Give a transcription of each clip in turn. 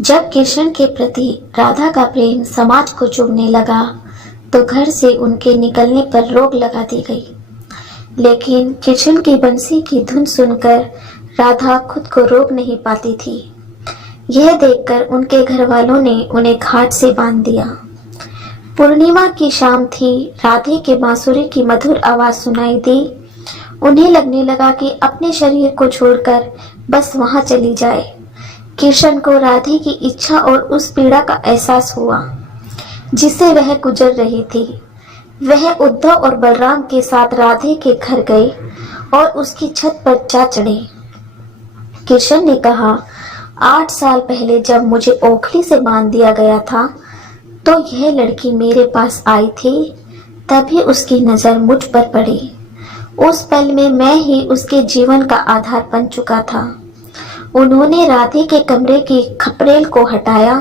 जब किशन के प्रति राधा का प्रेम समाज को चुभने लगा तो घर से उनके निकलने पर रोक लगा दी गई। लेकिन किशन की बंसी की धुन सुनकर राधा खुद को रोक नहीं पाती थी। यह देखकर उनके घर वालों ने उन्हें घाट से बांध दिया। पूर्णिमा की शाम थी। राधे के बांसुरी की मधुर आवाज सुनाई दी। उन्हें लगने लगा कि अपने शरीर को छोड़कर बस वहां चली जाए। किशन को राधे की इच्छा और उस पीड़ा का एहसास हुआ जिससे वह गुजर रही थी। वह उद्धव और बलराम के साथ राधे के घर गए और उसकी छत पर जा चढ़े। किशन ने कहा, 8 साल पहले जब मुझे ओखली से बांध दिया गया था तो यह लड़की मेरे पास आई थी। तभी उसकी नजर मुझ पर पड़ी। उस पल में मैं ही उसके जीवन का आधार बन चुका था। उन्होंने राधे के कमरे की खपरेल को हटाया,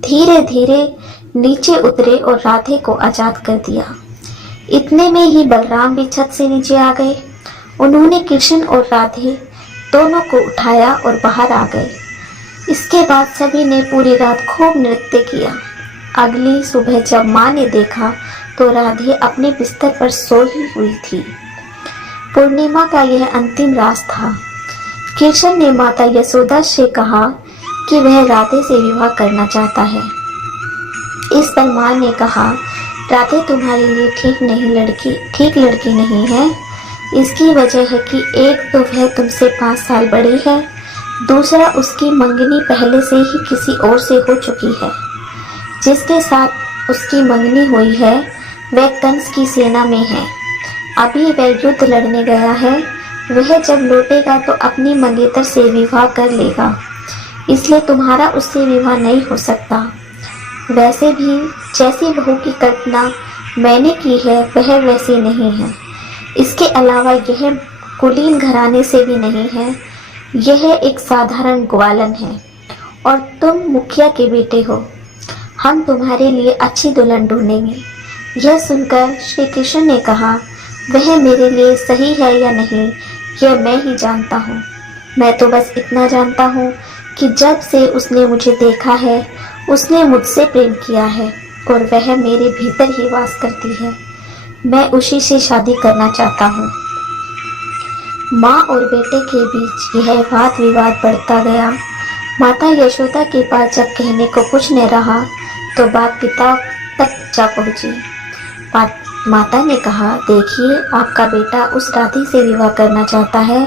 धीरे धीरे नीचे उतरे और राधे को आजाद कर दिया। इतने में ही बलराम भी छत से नीचे आ गए। उन्होंने किशन और राधे दोनों को उठाया और बाहर आ गए। इसके बाद सभी ने पूरी रात खूब नृत्य किया। अगली सुबह जब माँ ने देखा तो राधे अपने बिस्तर पर सोई हुई थी। पूर्णिमा का यह अंतिम रात था। किशन ने माता यशोदा से कहा कि वह राधे से विवाह करना चाहता है। इस पर माँ ने कहा, राधे तुम्हारे लिए ठीक लड़की नहीं है। इसकी वजह है कि एक तो वह तुमसे 5 साल बड़ी है, दूसरा उसकी मंगनी पहले से ही किसी और से हो चुकी है। जिसके साथ उसकी मंगनी हुई है वह कंस की सेना में है। अभी वह युद्ध लड़ने गया है। वह जब लौटेगा तो अपनी मंगेतर से विवाह कर लेगा, इसलिए तुम्हारा उससे विवाह नहीं हो सकता। वैसे भी जैसी बहू की कल्पना मैंने की है वह वैसी नहीं है। इसके अलावा यह कुलीन घराने से भी नहीं है। यह एक साधारण ग्वालन है और तुम मुखिया के बेटे हो। हम तुम्हारे लिए अच्छी दुल्हन ढूंढेंगे। यह सुनकर श्री कृष्ण ने कहा, वह मेरे लिए सही है या नहीं यह मैं ही जानता हूँ। मैं तो बस इतना जानता हूँ कि जब से उसने मुझे देखा है उसने मुझसे प्रेम किया है और वह मेरे भीतर ही वास करती है। मैं उसी से शादी करना चाहता हूँ। माँ और बेटे के बीच यह वाद विवाद बढ़ता गया। माता यशोदा के पास जब कहने को कुछ न रहा तो बात पिता तक जा पहुँची। माता ने कहा, देखिए आपका बेटा उस राधे से विवाह करना चाहता है।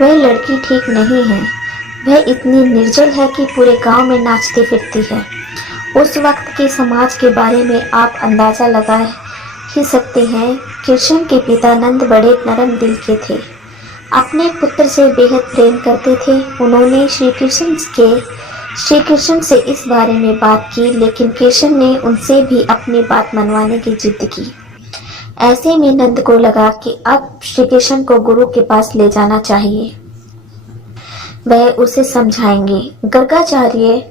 वह लड़की ठीक नहीं है। वह इतनी निर्जल है कि पूरे गांव में नाचती फिरती है। उस वक्त के समाज के बारे में आप अंदाज़ा लगा ही सकते हैं। कृष्ण के पिता नंद बड़े नरम दिल के थे, अपने पुत्र से बेहद प्रेम करते थे। उन्होंने श्री कृष्ण से इस बारे में बात की, लेकिन कृष्ण ने उनसे भी अपनी बात मनवाने की जिद की। ऐसे में नंद को लगा कि अब श्री कृष्ण को गुरु के पास ले जाना चाहिए, वह उसे समझाएंगे। गर्गाचार्य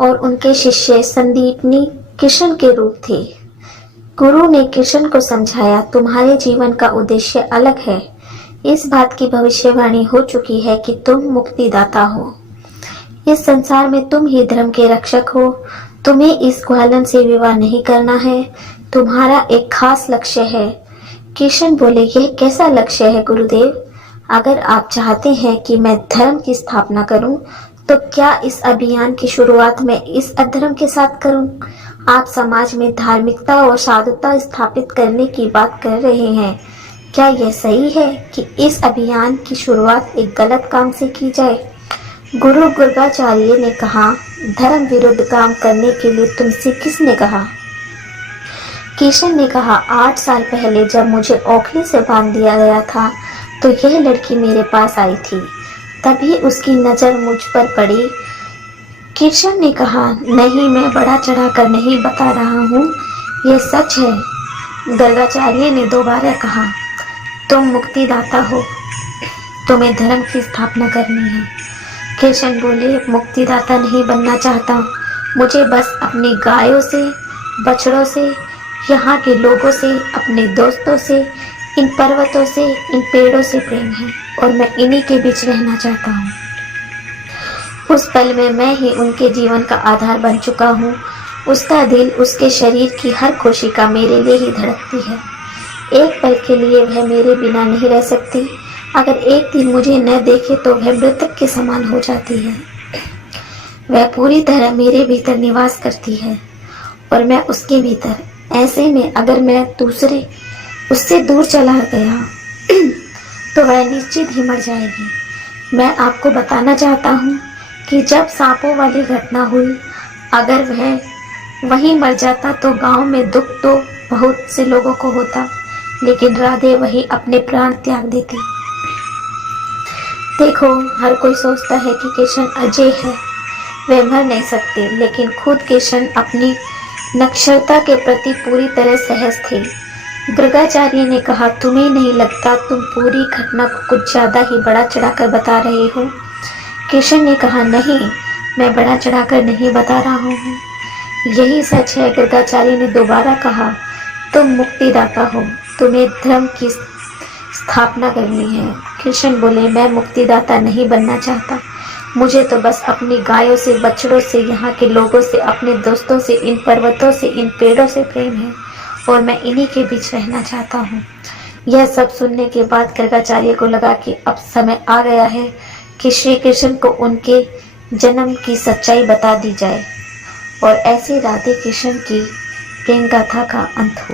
और उनके शिष्य संदीपनी कृष्ण के रूप थे। गुरु ने कृष्ण को समझाया, तुम्हारे जीवन का उद्देश्य अलग है। इस बात की भविष्यवाणी हो चुकी है कि तुम मुक्तिदाता हो। इस संसार में तुम ही धर्म के रक्षक हो। तुम्हें इस ग्वालन से विवाह नहीं करना है। तुम्हारा एक खास लक्ष्य है। कृष्ण बोले, यह कैसा लक्ष्य है गुरुदेव? अगर आप चाहते हैं कि मैं धर्म की स्थापना करूं, तो क्या इस अभियान की शुरुआत में इस अधर्म के साथ करूं? आप समाज में धार्मिकता और साधुता स्थापित करने की बात कर रहे हैं। क्या यह सही है कि इस अभियान की शुरुआत एक गलत काम से की जाए? गुरु गर्गाचार्य ने कहा, धर्म विरुद्ध काम करने के लिए तुमसे किसने कहा? कृष्ण ने कहा, 8 साल पहले जब मुझे ओखली से बांध दिया गया था तो यह लड़की मेरे पास आई थी। तभी उसकी नजर मुझ पर पड़ी। कृष्ण ने कहा, नहीं, मैं बड़ा चढ़ा कर नहीं बता रहा हूँ, यह सच है। गर्गाचार्य ने दोबारा कहा, तुम मुक्तिदाता हो, तुम्हें धर्म की स्थापना करनी है। कृष्ण बोले, मुक्तिदाता नहीं बनना चाहता। मुझे बस अपनी गायों से, बछड़ों से, यहाँ के लोगों से, अपने दोस्तों से, इन पर्वतों से, इन पेड़ों से प्रेम है और मैं इन्हीं के बीच रहना चाहता हूँ। उस पल में मैं ही उनके जीवन का आधार बन चुका हूँ। उसका दिल, उसके शरीर की हर कोशिका मेरे लिए ही धड़कती है। एक पल के लिए वह मेरे बिना नहीं रह सकती। अगर एक दिन मुझे न देखे तो वह मृतक के समान हो जाती है। वह पूरी तरह मेरे भीतर निवास करती है और मैं उसके भीतर। ऐसे में अगर मैं उससे दूर चला गया तो वह निश्चित ही मर जाएगी। मैं आपको बताना चाहता हूँ कि जब सांपों वाली घटना हुई, अगर वह वहीं मर जाता तो गांव में दुख तो बहुत से लोगों को होता, लेकिन राधे वहीं अपने प्राण त्याग देती। देखो, हर कोई सोचता है कि किशन अजय है, वे मर नहीं सकते, लेकिन खुद किशन अपनी नक्षत्रता के प्रति पूरी तरह सहज थे। गर्गाचार्य ने कहा, तुम्हें नहीं लगता तुम पूरी घटना को कुछ ज्यादा ही बड़ा चढ़ाकर बता रहे हो? किशन ने कहा, नहीं, मैं बड़ा चढ़ाकर नहीं बता रहा हूँ, यही सच है। गर्गाचार्य ने दोबारा कहा, तुम मुक्तिदाता हो, तुम्हें धर्म की स्थापना करनी है। किशन बोले, मैं मुक्तिदाता नहीं बनना चाहता, मुझे तो बस अपनी गायों से, बछड़ों से, यहाँ के लोगों से, अपने दोस्तों से, इन पर्वतों से, इन पेड़ों से प्रेम है और मैं इन्हीं के बीच रहना चाहता हूँ। यह सब सुनने के बाद गर्गाचार्य को लगा कि अब समय आ गया है कि श्री कृष्ण को उनके जन्म की सच्चाई बता दी जाए और ऐसे राधे कृष्ण की प्रेम गाथा का अंत हो।